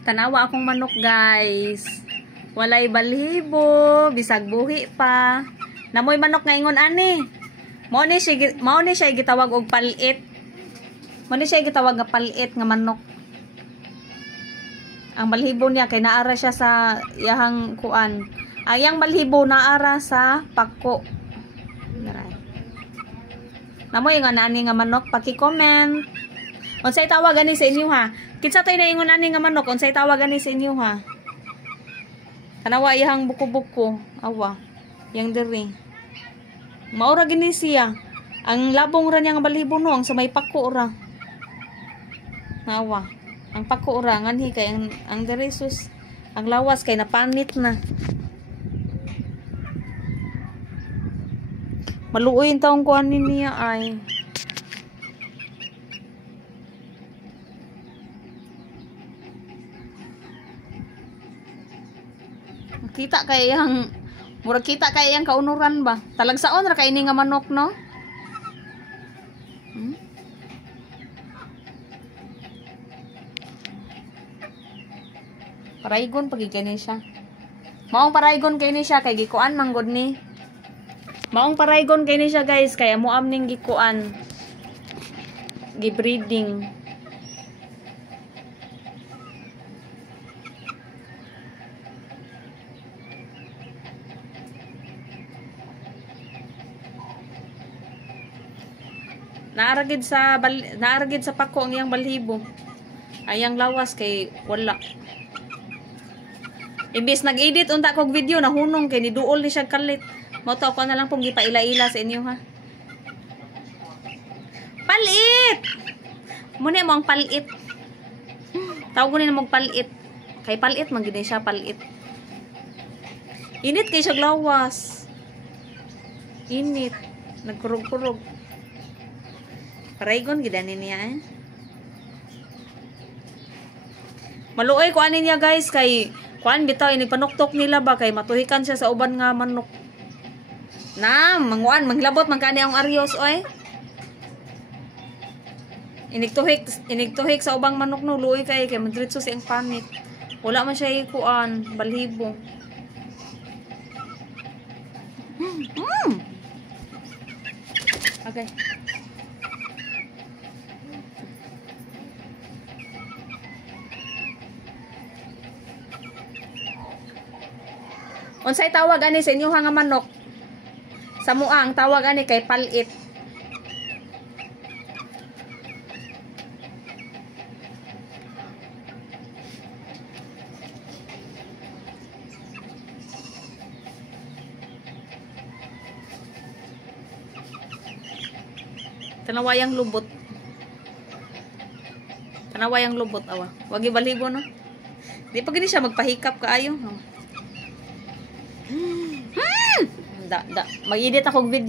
Tanawa akong manok, guys. Walay balhibo, bisag buhi pa. Namoy manok nga ingon ani. Mao ni siya gitawag og palit. Mao ni siya gitawag nga palit nga manok. Ang balhibo niya kay naara siya sa yahang kuan. Ayang balhibo naara sa pako. Namoy nga nani nga manok, paki-comment. Unsay tawag ani sa inyo ha? Kinsa tay naingon ani nga manok, unsay tawag ani sa inyo ha? Tanawa iyang buko-buko, awa. Yang diri. Maura gini siya. Ang labong ra niya nga balhibo no, ang sa may pako ra. Awa. Ang pako ra nganhi kay ang diri sus. Ang lawas kay napanit na. Maluoy taong kuan niya ay. Kita kay yang murag kita kay yang kaunuran ba? Talagsaon ra kay ini nga manok no? Paraygon pagi kani siya. Maong paraygon kay ni siya kay gikuan manggod ni. Maong paraygon kay ni siya guys kay amuam ning gikuan. Gibreeding. Naaragid sa pako ang iyang balhibo. Ayang lawas kay wala. Imbis nag-edit unta kog video nahunong kay niduol ni siya kalit. Mao to ako na lang pong gipaila-ila sa inyo ha. Palit. Muna mo ang palit. Tawag ko ni mo palit. Kay palit man gid siya palit. Init kay siya lawas. Init. Nagkurog-kurog. Paraygon gidani niya eh. Maluoy ko ani niya guys kay kuan bitaw ini panuktok nila ba kay matuhikan siya sa uban nga manok. Na manguan manglabot man kani ang aryos oy. Inigtuhik sa ubang manok no luoy kay madritso siyang panit. Wala man siya kuan balhibo. Okay. Unsay tawag ani sa inyo nga manok? Sa muang tawag ani kay palit. Tanawayang lubot. Tanawayang lubot awa. Wag ibalibo no. Di pa gini siya magpahikap kaayo. Da, mag-edit akong video.